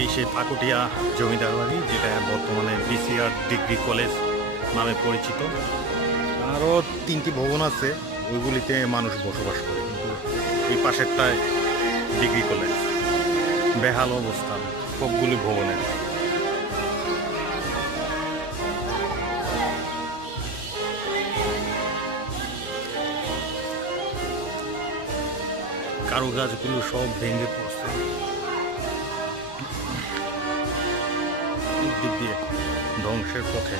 এই সেই পাকুটিয়া জমিদার বাড়ি, যেটা বর্তমানে বিসিআর ডিগ্রি কলেজ নামে পরিচিত। আরও 3টি ভবন আছে, ওইগুলিতে মানুষ বসবাস করে, কিন্তু এই পাশেরটায় ডিগ্রি কলেজ। বেহাল অবস্থা সবগুলি ভবনের। কারুকাজগুলো সব ভেঙে পড়ছে, দিক দিয়ে ধ্বংসের পথে।